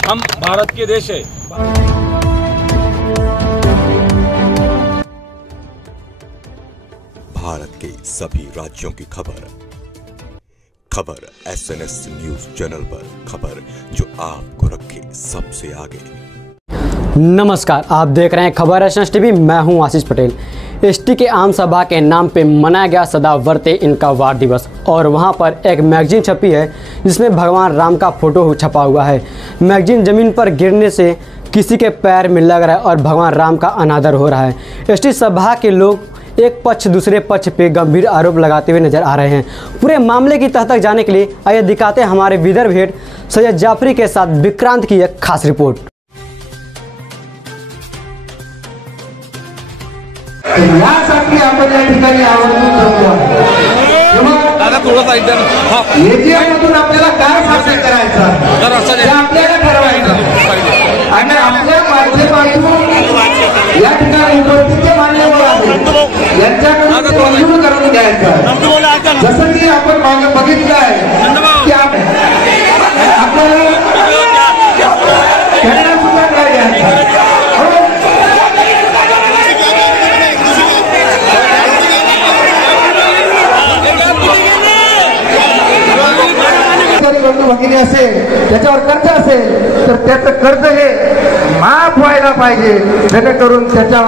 हम भारत के देश है। भारत के सभी राज्यों की खबर SNS न्यूज चैनल पर, खबर जो आपको रखे सबसे आगे। नमस्कार, आप देख रहे हैं खबर SNS टीवी। मैं हूं आशीष पटेल। एसटी के आम सभा के नाम पे मनाया गया सदा वर्ते इनका वार दिवस, और वहां पर एक मैगजीन छपी है जिसमें भगवान राम का फोटो छपा हुआ है। मैगजीन जमीन पर गिरने से किसी के पैर में लग रहा है और भगवान राम का अनादर हो रहा है। एसटी सभा के लोग एक पक्ष दूसरे पक्ष पे गंभीर आरोप लगाते हुए नजर आ रहे हैं। पूरे मामले की तह तक जाने के लिए आइए दिखाते हैं हमारे विदर्भ हेड सैयद जाफरी के साथ विक्रांत की एक खास रिपोर्ट। यासाठी आपण या ठिकाणी आवर्जून दादा थोडंसं ऐकता ना। एटीएममधून आपल्याला काय साध्य करायचं हे आपल्याला ठरवायचं, आणि आपल्या माध्यमातून या ठिकाणी उपस्थित मान्यवर आहेत यांच्याकडून मंजूर करून घ्यायचं। जसं की आपण मागे बघितलं आहे की आपल्याला त्यांना सुद्धा काय घ्यायचं। भगिनी असेल त्याच्यावर कर्ज असेल तर त्याचं कर्ज हे माफ व्हायला पाहिजे, जेणेकरून त्याच्या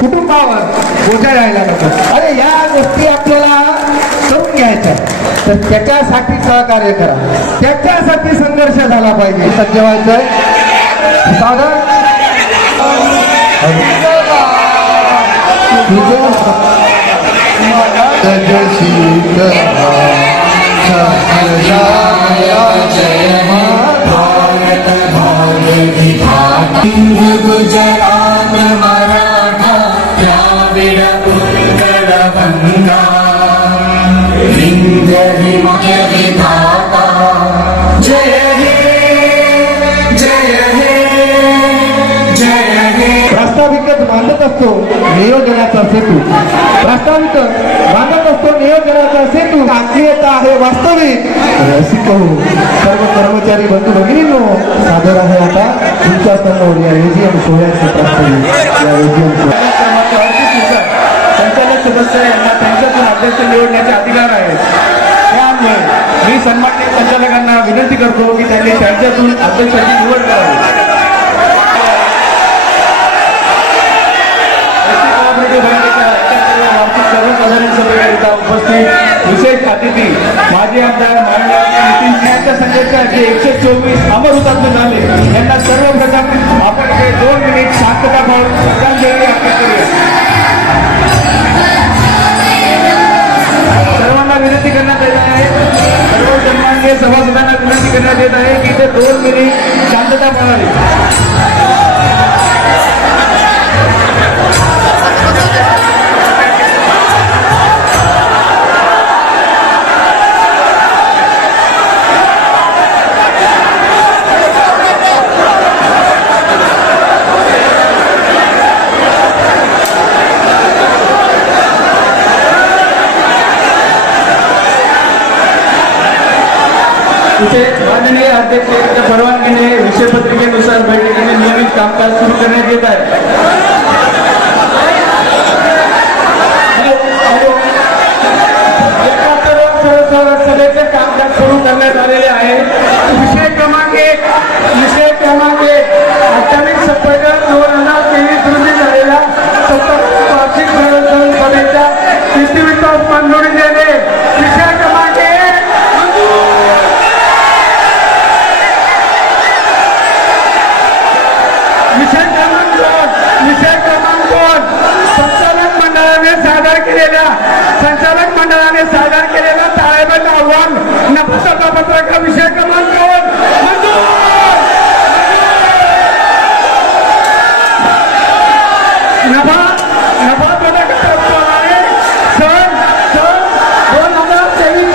कुटुंबावर बोजा राहायला नको। अरे या गोष्टी आपल्याला करून घ्यायच्या, तर त्याच्यासाठी सहकार्य करा, त्याच्यासाठी संघर्ष झाला पाहिजे। सज्ज व्हायचंय गुजरात मराठा द्राविड उत्कल गंगा विंध्य हिमालय विधाता जय हे जय हे जय हे। प्रास्ताविकच बांधत असतो नियोजनाचा सेतू, प्रास्ताविकच बांधत असतो नियोजनाचा सेतू। आत्मीयता आहे वास्तविक रसिक हो सर्व कर्मचारी बंधू भगिनींनो, सादर आहे आता तुमच्या समोर या एजीएम सोहळ्याचे प्रास्ताविक। या एजीएम संचालक सदस्य यांना त्यांच्यातून अध्यक्ष निवडण्याचे अधिकार आहेत, त्यामुळे मी सन्माननीय संचालकांना विनंती करतो की त्यांनी त्यांच्यातून अध्यक्षाची निवड करावी। सर्वसाधारण सभेकरिता उपस्थित विशेष अतिथी माजी आमदार माननीय नितीन सिंहच्या संघटनेचे 124 अमर हुतात्मे झाले, यांना सर्वप्रथम आपण हे 2 मिनिट शांतता पाहून श्रद्धांजली अर्पण करूया। सर्वांना विनंती करण्यात येत आहे, सर्व सन्माननीय सभासदांना विनंती करण्यात येत आहे की ते 2 मिनिट शांतता पाळावी। माननीय अध्यक्षांच्या परवानगीने विषय पत्रिकेनुसार बैठकीने नियमित कामकाज सुरू करण्यात येत आहे। सभेचे कामकाज सुरू करण्यात आलेले आहे। विषय क्रमांक 1 28 सप्टेंबर 2023 रोजी झालेल्या 70 वार्षिक सभेच्या इतिवृत्तास मंजुरी देणे। विषय क्रमांक 1 संचालक मंडळाने सादर केलेला ताळेबंद अहवाल नफा सभापत्राचा विषय क्रमांक 2 नफा पदकाप्रमाणे सन 2023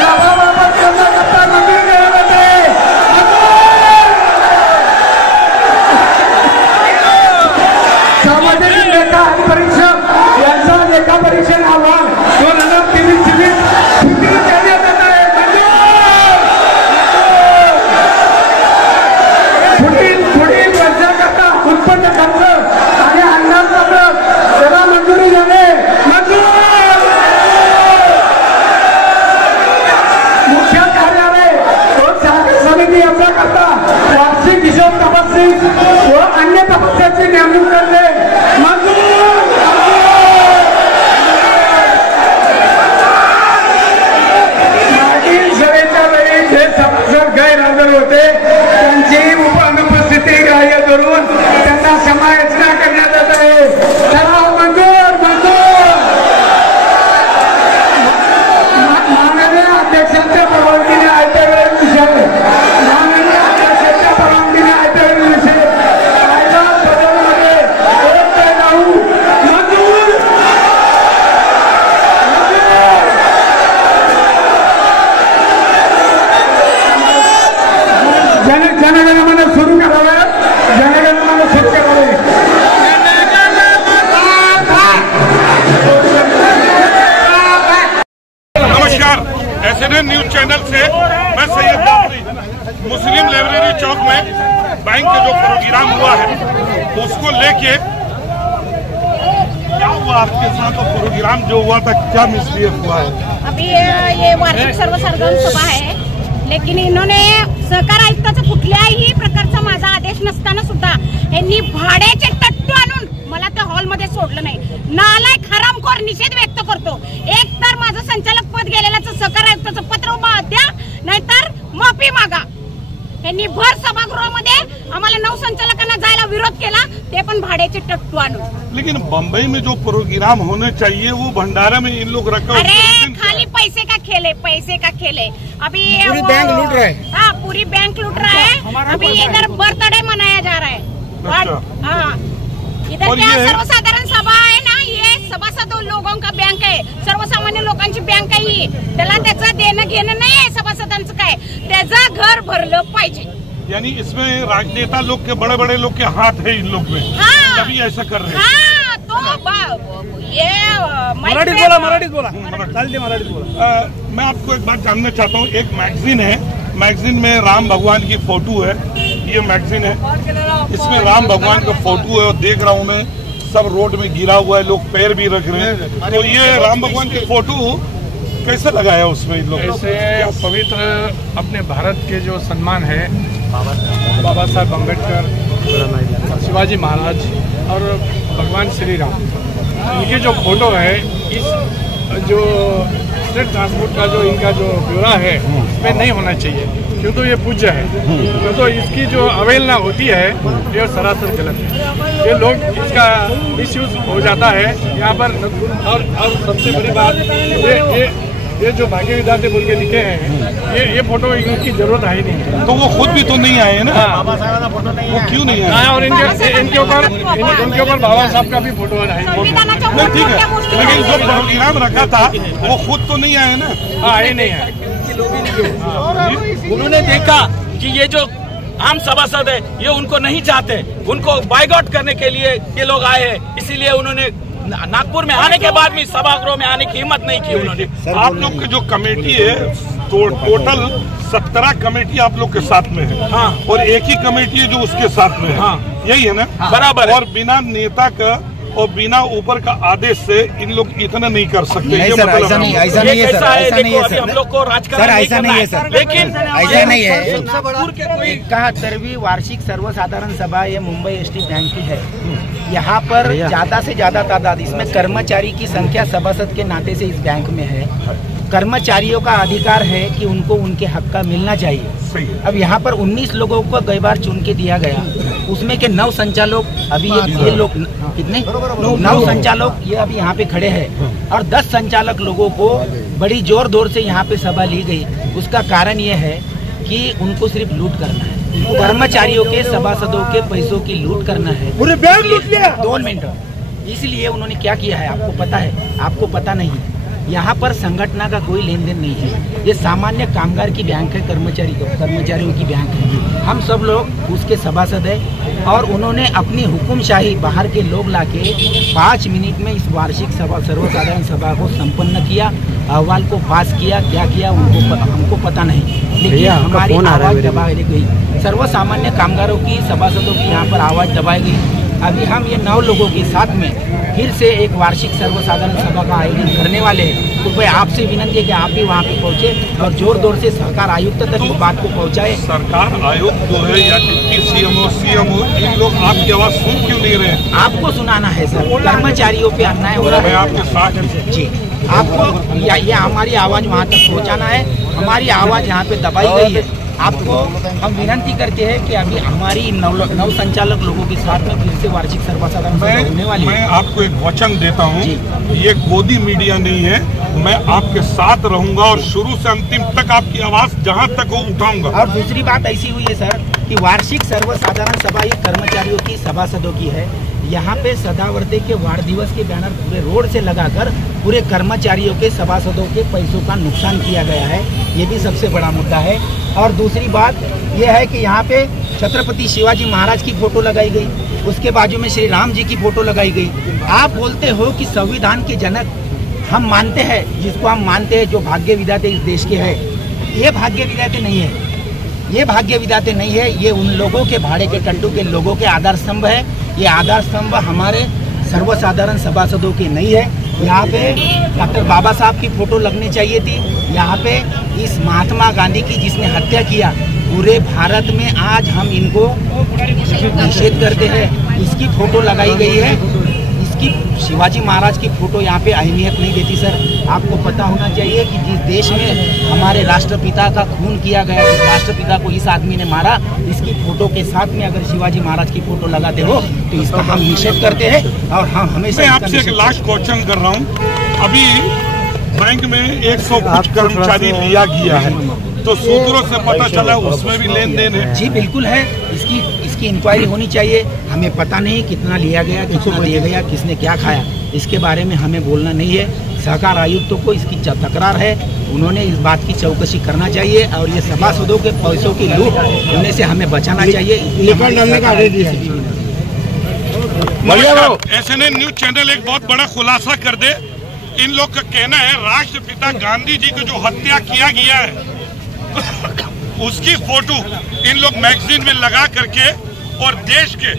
नफाबाबत करता मंजूर केले जाते। सामाजिक लेखा आणि परीक्षक यांचा लेखा परीक्षण अहवाल 2023 स्वीकृत करण्यात येत आहे। त्यांनी याच्याकरता वार्षिक हिशोब तपासणी व अन्य तपासाची नेमणूक करणे मागील सभेच्या वेळी जे सभासद गैरहजर होते त्यांची अनुपस्थिती ग्राह्य धरून त्यांना समायोजन करण्यात येत आहे. ठराव मंजूर माननीय अध्यक्षांच्या परवानगीने आयत्या वेळी विषय माननीय अध्यक्षांच्या परवानगीने आयत्या वेळी विषय कायदा सदनामध्ये एक लावू मंजूर जनगणमन सुरू करावे. जनगणमन सुरू करावे. नमस्कार, एसएनएन न्यूज चैनल से मैं सैयद जाफरी। मुस्लिम लाइब्रेरी चौक में बैंक का जो प्रोग्राम हुआ है उसको लेके क्या हुआ आपके साथ? और प्रोग्राम जो हुआ था क्या मिसबिहेव हुआ है? अभी ये वार्षिक सर्वसाधारण सभा है, लेकिन इन्होंने सहकार आयुक्ताचा कुठल्याही प्रकारचा माझा आदेश नसताना सुद्धा यांनी भाड्याचे टट्टू आणून मला त्या हॉलमध्ये सोडलं नाही. नालायक हरामखोर निषेध व्यक्त करतो. एक तर माझं संचालक पद गेलेल्याचं सहकार आयुक्ताचं पत्र द्या, नाहीतर माफी मागा. यांनी भर सभागृहामध्ये आम्हाला 9 संचालकांना जायला विरोध केला, ते पण भाड्याचे टट्टू आणून. लेकिन बम्बई में जो प्रोग्राम होने चाहिए वो भंडारा में इन लोग रखा. अरे खाली पैसे का खेल है, पैसे का खेल है. अभी पूरी बैंक लूट रहा है. हाँ, पूरी बैंक लूट रहा है. अभी इधर बर्थडे मनाया जा रहा है. हाँ, इधर क्या सर्वसाधारण सभा है ना, ये सभासद लोगों का बैंक है, सर्वसामान्य लोकांची बँक आहे ही. त्याला त्याचं देणं घेणं नाही आहे सभासदांचं काय, त्याचं घर भरलं पाहिजे. यानी इसमें राजनेता लोग के बड़े बड़े लोग के हाथ है इन लोग में. हाँ, तभी ऐसा कर रहे हैं. हाँ, तो ये मराठीत बोला. मैं आपको एक बात जानना चाहता हूँ. एक मैगजीन है, मैगजीन में राम भगवान की फोटो है. ये मैगजीन है, इसमें राम भगवान का फोटो है और देख रहा हूँ मैं सब रोड में गिरा हुआ है, लोग पैर भी रख रहे हैं. तो ये राम भगवान की फोटो कैसे लगाया उसमें इन लोग? ऐसे पवित्र अपने भारत के जो सम्मान है, बाबा साहब अम्बेडकर, शिवाजी महाराज और भगवान श्री राम, इनके जो फोटो है, इस जो स्टेट ट्रांसपोर्ट का जो इनका जो ब्यौरा है इसमें नहीं होना चाहिए, क्योंकि ये पूज्य है. तो इसकी जो अवहेलना होती है ये सरासर गलत है. ये लोग इसका मिसयूज हो जाता है यहाँ पर. और सबसे बड़ी बात ये जो भाग्य विधाते बोल के लिखे हैं, ये फोटो इनकी जरूरत है ही नहीं है. तो वो खुद भी तो नहीं आए ना. वो क्यों नहीं आए? और इनके ऊपर बाबा साहब का भी फोटो है. नहीं, ठीक है, लेकिन जो प्रोग्राम रखा था वो खुद तो नहीं आए ना. हाँ, ये नहीं है. उन्होंने देखा कि ये जो आम सभासद है ये उनको नहीं चाहते, उनको बायकॉट करने के लिए ये लोग आए हैं, इसीलिए उन्होंने नागपुर में आने के बाद भी सभागृह में आने की हिम्मत नहीं की उन्होंने. आप लोग की जो कमेटी है तो टोटल 17 कमेटी आप लोग के साथ में है. हाँ. और एक ही कमेटी है जो उसके साथ में है. हाँ. यही है ना. हाँ. बराबर. और बिना नेता का और बिना ऊपर का आदेश से इन लोग इतना नहीं कर सकते. नहीं सर, ऐसा नहीं है सर, ऐसा नहीं है सर. हम लोग को राजकारण ऐसा नहीं है सर, लेकिन ऐसा नहीं है. 71वीं वार्षिक सर्वसाधारण सभा ये मुंबई एसटी बैंक की है. यहाँ पर ज्यादा से ज्यादा तादाद, इसमें कर्मचारी की संख्या सभासद के नाते से इस बैंक में है. कर्मचारियों का अधिकार है कि उनको उनके हक का मिलना चाहिए. अब यहाँ पर 19 लोगों को कई बार चुन के दिया गया, उसमें के 9 संचालक अभी ये लोग कितने 9 संचालक ये अभी यहाँ पे खड़े हैं और 10 संचालक लोगों को बड़ी जोर जोर से यहाँ पे सभा ली गई. उसका कारण ये है कि उनको सिर्फ लूट करना है, कर्मचारियों के सभासदों के पैसों की लूट करना है. पूरे बैंक लूट लिया. 2 मिनट. इसलिए उन्होंने क्या किया है आपको पता है? आपको पता नहीं है. यहाँ पर संगठन का कोई लेन देन नहीं है. ये सामान्य कामगार की बैंक है, कर्मचारियों की बैंक है. हम सब लोग उसके सभासद है और उन्होंने अपनी हुकुमशाही बाहर के लोग लाके 5 मिनट में इस वार्षिक सभा सर्वसाधारण सभा को संपन्न किया. अहवाल को पास किया. क्या किया हमको पता नहीं, लेकिन हमारी आवाज दबाई गई. सर्वसामान्य कामगारों की, सभासदों की यहाँ पर आवाज दबाई गई. अभी हम ये 9 लोगों के साथ में फिर से एक वार्षिक सर्वसाधारण सभा का आयोजन करने वाले हैं। तो भाई आपसे विनती है कि आप भी वहाँ पे पहुँचे और जोर जोर से सरकार आयुक्त तक इस बात को पहुँचाए। सरकार आयुक्त जो है या डिप्टी सीएमओ इन लोग आपकी आवाज सुन क्यों नहीं रहे? आपको सुनाना है सर, कर्मचारियों पे अन्याय हो रहा है। मैं आपके साथ जी, आपको ये हमारी आवाज वहाँ तक पहुँचाना है। हमारी आवाज यहाँ पे दबाई गई है। आपको हम विनती करते हैं कि अभी हमारी नव संचालक लोगों के साथ में फिर से वार्षिक सर्वसाधारण सभा होने वाली है। मैं आपको एक वचन देता हूँ, ये गोदी मीडिया नहीं है, मैं आपके साथ रहूंगा और शुरू से अंतिम तक आपकी आवाज जहाँ तक हो उठाऊंगा। और दूसरी बात ऐसी हुई है सर कि वार्षिक सर्वसाधारण सभा ये कर्मचारियों की सभासदों की है। यहाँ पे सदावर्ते के वार्ड दिवस के बैनर पूरे रोड से लगाकर पूरे कर्मचारियों के सभासदों के पैसों का नुकसान किया गया है। ये भी सबसे बड़ा मुद्दा है। और दूसरी बात यह है कि यहाँ पे छत्रपति शिवाजी महाराज की फोटो लगाई गई, उसके बाजू में श्री राम जी की फोटो लगाई गई। आप बोलते हो कि संविधान के जनक हम मानते हैं, जिसको हम मानते हैं जो भाग्य विधाते इस देश के है, ये भाग्य विधाते नहीं है। ये भाग्य विधाते नहीं है, ये उन लोगों के भाड़े के टट्टू के लोगों के आधार स्तंभ है। ये आधार स्तंभ हमारे सर्वसाधारण सभासदों की नहीं है। यहाँ पे डॉक्टर बाबा साहब की फोटो लगनी चाहिए थी। यहाँ पे इस महात्मा गांधी की जिसने हत्या किया, पूरे भारत में आज हम इनको निषेध करते हैं, इसकी फोटो लगाई गई है। इसकी शिवाजी महाराज की फोटो यहाँ पे अहमियत नहीं देती सर। आपको पता होना चाहिए कि जिस देश में हमारे राष्ट्रपिता का खून किया गया, जिस राष्ट्रपिता को इस आदमी ने मारा, इसकी फोटो के साथ में अगर शिवाजी महाराज की फोटो लगाते हो तो इसका हम निषेध करते हैं। और हम हमेशा आपसे एक लास्ट क्वेश्चन कर रहा हूँ। अभी बैंक में 100 कुछ कर्मचारी लिया गया है, तो सूत्रों से पता चला उसमें भी लेन देन है। जी बिल्कुल है, इसकी इंक्वायरी होनी चाहिए। हमें पता नहीं कितना लिया गया, कितना दिया गया, किसने क्या खाया, इसके बारे में हमें बोलना नहीं है। सहकार आयुक्तों को इसकी तकरार है, उन्होंने इस बात की चौकसी करना चाहिए और ये सभासदों के पैसों की लूट होने से हमें बचाना चाहिए। SNN न्यूज चैनल एक बहुत बड़ा खुलासा कर दे। इन लोग का कहना है राष्ट्रपिता गांधी जी को जो हत्या किया गया है उसकी फोटो इन लोग मैगजीन में लगा करके और देश के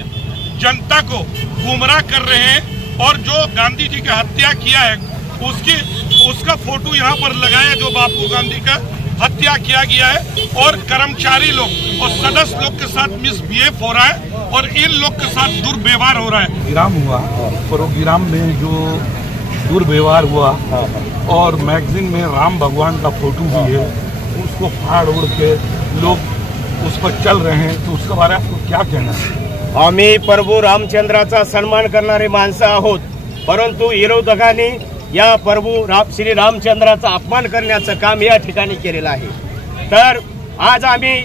जनता को गुमराह कर रहे हैं। और जो गांधी जी की हत्या किया है उसका फोटो यहाँ पर लगाया, जो बापू गांधी का हत्या किया गया है। और कर्मचारी लोग और सदस्य लोग के साथ मिसबिहेव हो रहा है और इन लोग के साथ दुर्व्यवहार हो रहा है। गिराम हुआ, प्रोग्राम में जो दुर्व्यवहार हुआ और मैगजीन में राम भगवान का फोटो भी है, उसको फाड़ उड़ के लोग उस पर चल रहे हैं, तो उसके बारे में आपको क्या कहना है? आम्ही प्रभू रामचंद्राचा सन्मान करणारे माणसं आहोत, परंतु विरोधकांनी या प्रभू श्री रामचंद्राचा अपमान करण्याचं काम या ठिकाणी केलेलं आहे। तर आज आम्ही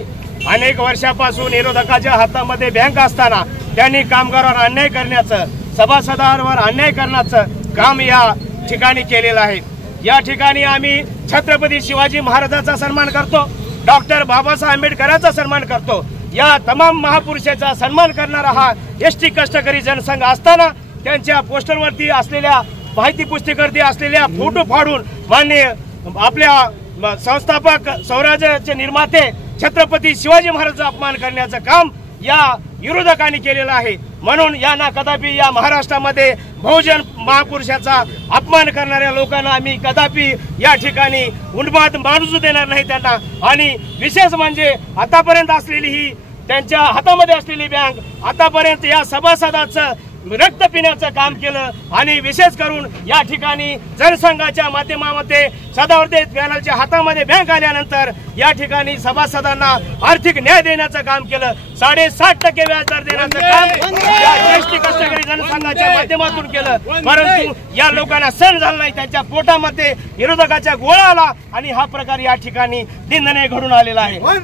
अनेक वर्षापासून विरोधकाच्या हातामध्ये बँक असताना त्यांनी कामगारांवर अन्याय करण्याचं, सभासदांवर अन्याय करण्याचं काम या ठिकाणी केलेलं आहे। या ठिकाणी आम्ही छत्रपती शिवाजी महाराजांचा सन्मान करतो, डॉक्टर बाबासाहेब आंबेडकरांचा सन्मान करतो। या तमाम महापुरुषाचा सन्मान करणारा हा एसटी कष्टकरी जनसंघ असताना त्यांच्या पोस्टरवरती असलेल्या माहिती पुस्तिकेवरती असलेल्या फोटो फाडून माननीय आपल्या संस्थापक स्वराज्याचे निर्माते छत्रपती शिवाजी महाराजांचा अपमान करण्याचं काम या विरोधकांनी केलेलं आहे। म्हणून यांना कदापि या महाराष्ट्रामध्ये बहुजन महापुरुषाचा अपमान करणाऱ्या लोकांना आम्ही कदापि या ठिकाणी उन्माद माणूस देणार नाही त्यांना। आणि विशेष म्हणजे आतापर्यंत असलेली ही त्यांच्या हातामध्ये असलेली बँक आतापर्यंत या सभासदाचं रक्त पिण्याचं काम केलं आणि विशेष करून या ठिकाणी जनसंघाच्या माध्यमामध्ये सदावर्ते पॅनलच्या हातामध्ये बँक आल्यानंतर या ठिकाणी सभासदांना आर्थिक न्याय देण्याचं काम केलं। 7.5% व्याजदर देण्याचं काम या एसटी कष्टकरी जनसंघाच्या माध्यमातून केलं, परंतु या लोकांना सहन झालं नाही। त्यांच्या पोटामध्ये विरोधकाचा गोळा आला आणि हा प्रकार या ठिकाणी दिनने घडून आलेला आहे। मैं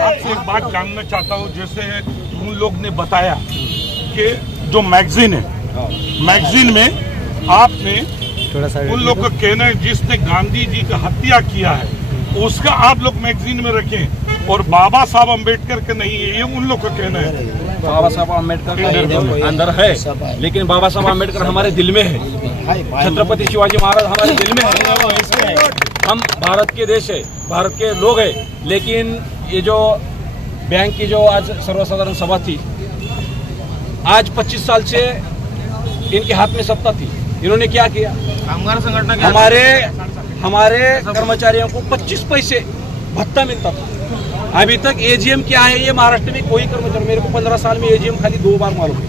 आपसे एक बात जानना चाहता हूँ, जैसे उन लोग ने बताया कि जो मैगजीन है, मैगजीन में आपने उन लोग का कहना है जिसने गांधी जी का हत्या किया है उसका आप लोग मैगजीन में रखें और बाबा साहब अम्बेडकर के नहीं है, ये उन लोग का कहना है। बाबा साहब अम्बेडकर अंदर है, लेकिन बाबा साहब अम्बेडकर हमारे दिल में है। छत्रपति शिवाजी महाराज हमारे दिल में है। हम भारत के देश है, भारत के लोग हैं, लेकिन ये जो बैंक की जो आज सर्वसाधारण सभा थी आज 25 साल से इनके हाथ में सत्ता थी, इन्होंने क्या किया? कामगार संगठन हमारे कर्मचारियों को 25 पैसे भत्ता मिलता था। अभी तक एजीएम क्या है ये महाराष्ट्र में कोई कर्मचारी, मेरे को 15 साल में एजीएम खाली 2 बार मालूम है,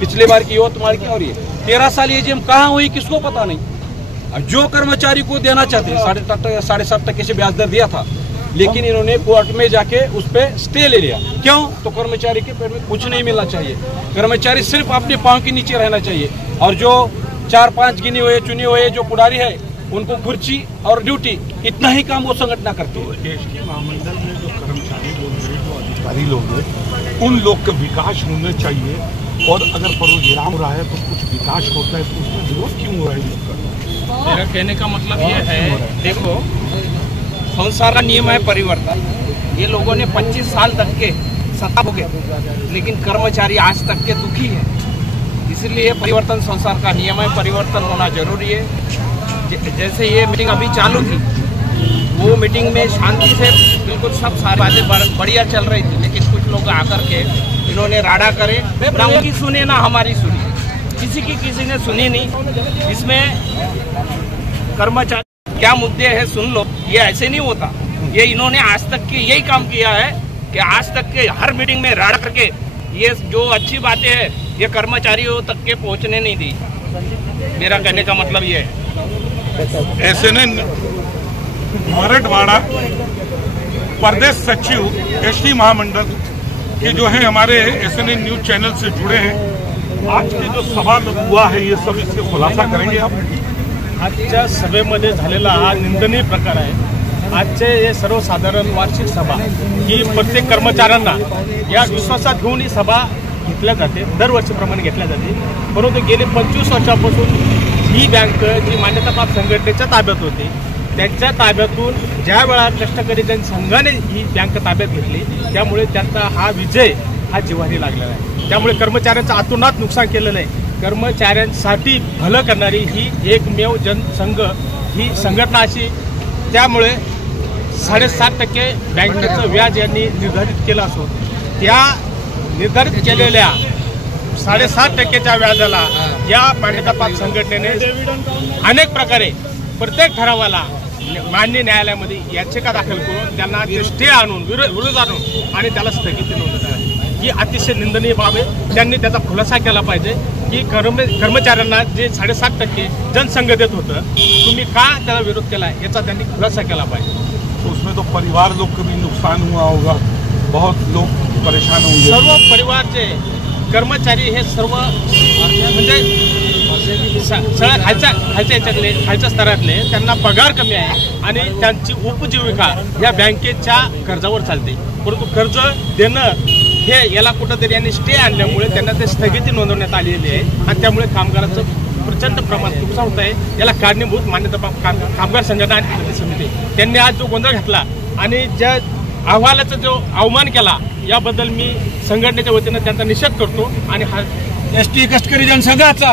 पिछले बार की यवतमाल की और ये 13 साल एजीएम कहाँ हुई किसको पता नहीं। जो कर्मचारी को देना चाहते 7.5% से ब्याज दर दिया था, लेकिन इन्होंने कोर्ट में जाके उस पर स्टे ले लिया। क्यों? तो कर्मचारी के पेट में कुछ नहीं मिलना चाहिए, कर्मचारी सिर्फ अपने पांव के नीचे रहना चाहिए। और जो 4-5 गिने हुए चुने हुए जो पुडारी है उनको कुर्सी और ड्यूटी, इतना ही काम वो संगठन करते हैं। एसटी महामंडल में जो कर्मचारी लोग हैं, जो अधिकारी लोग हैं, उन लोग का विकास होना चाहिए। और अगर प्रोग्राम हो रहा है तो कुछ विकास होता है तो उसमें विरोध क्यों हो रहा है? मेरा कहने का मतलब ये है, देखो संसार का नियम है परिवर्तन। ये लोगों ने 25 साल तक के सत्ता हो गए, लेकिन कर्मचारी आज तक के दुखी है। इसलिए परिवर्तन संसार का नियम है, परिवर्तन होना जरूरी है। जैसे ये मीटिंग अभी चालू थी, वो मीटिंग में शांति से बिल्कुल सब सारी बातें बढ़िया चल रही थी, लेकिन कुछ लोग आकर के इन्होंने राडा करे, ना उनकी सुने ना हमारी सुनी, किसी ने सुनी नहीं। इसमें कर्मचारी क्या मुद्दे हैं सुन लो, ये ऐसे नहीं होता। ये इन्होंने आज तक के यही काम किया है कि आज तक के हर मीटिंग में राडा करके ये जो अच्छी बातें हैं ये कर्मचारियों तक के पहुंचने नहीं दी। मेरा कहने का मतलब ये है। ऐसे ने मराठवाड़ा प्रदेश सचिव एसटी महामंडल के जो है हमारे एसएनए न्यूज चैनल से जुड़े हैं। आज के जो सभा में हुआ है ये सब इसके खुलासा करेंगे आप? आजच्या सभेमध्ये झालेला हा निंदनीय प्रकार आहे। आजचे हे सर्वसाधारण वार्षिक सभा ही प्रत्येक कर्मचाऱ्यांना या विश्वासात घेऊन ही सभा घेतल्या जाते, दरवर्षीप्रमाणे घेतल्या जाते। परंतु गेले 25 वर्षापासून ही बँक जी मान्यताप्राप्त संघटनेच्या ताब्यात होती, त्यांच्या ताब्यातून ज्या वेळा कष्टकरी जनसंघाने ही बँक ताब्यात घेतली, त्यामुळे त्यांचा हा विजय हा जिव्हारी लागलेला आहे। त्यामुळे कर्मचाऱ्यांचं आतोनात नुकसान केलेलं आहे। कर्मचाऱ्यांसाठी भलं करणारी ही एकमेव जनसंघ ही संघटना अशी, त्यामुळे 7.5% बँकेचं व्याज यांनी निर्धारित केलं असून त्या निर्धारित केलेल्या 7.5% व्याजाला या मान्यताप्राप्त संघटनेने अनेक प्रकारे प्रत्येक ठरावाला मान्य न्यायालयामध्ये याचिका दाखल करून त्यांना ते स्टे आणून विरोध आणून आणि त्याला स्थगिती नोंदवण्यात आली। ही अतिशय निंदनीय बाब आहे। त्यांनी त्याचा खुलासा केला पाहिजे की कर्मचाऱ्यांना जे 7.5% जनसंघ देत होतं, तुम्ही का त्याला विरोध केला याचा त्यांनी खुलासा केला पाहिजे। तो उसमें तो परिवार लोग का भी नुकसान हुआ होगा, बहुत लोग परेशान होंगे। सर्व परिवारचे कर्मचारी हे सर्व म्हणजे सगळ्या खालच्या स्तरातले त्यांना पगार कमी आहे आणि त्यांची उपजीविका या बँकेच्या कर्जावर चालते। परंतु कर्ज देणं हे याला कुठंतरी यांनी स्टे आणल्यामुळे त्यांना ते स्थगिती नोंदवण्यात आलेली आहे आणि त्यामुळे कामगारांचं प्रचंड प्रमाणात नुकसान होत आहे। याला कारणीभूत मान्यताप्राप्त कामगार संघटना आणि कृती समिती त्यांनी आज जो गोंधळ घातला आणि ज्या अहवालाचा जो अवमान केला याबद्दल मी संघटनेच्या वतीनं त्यांचा निषेध करतो आणि हा एसटी कष्टकरी जनसंघाचा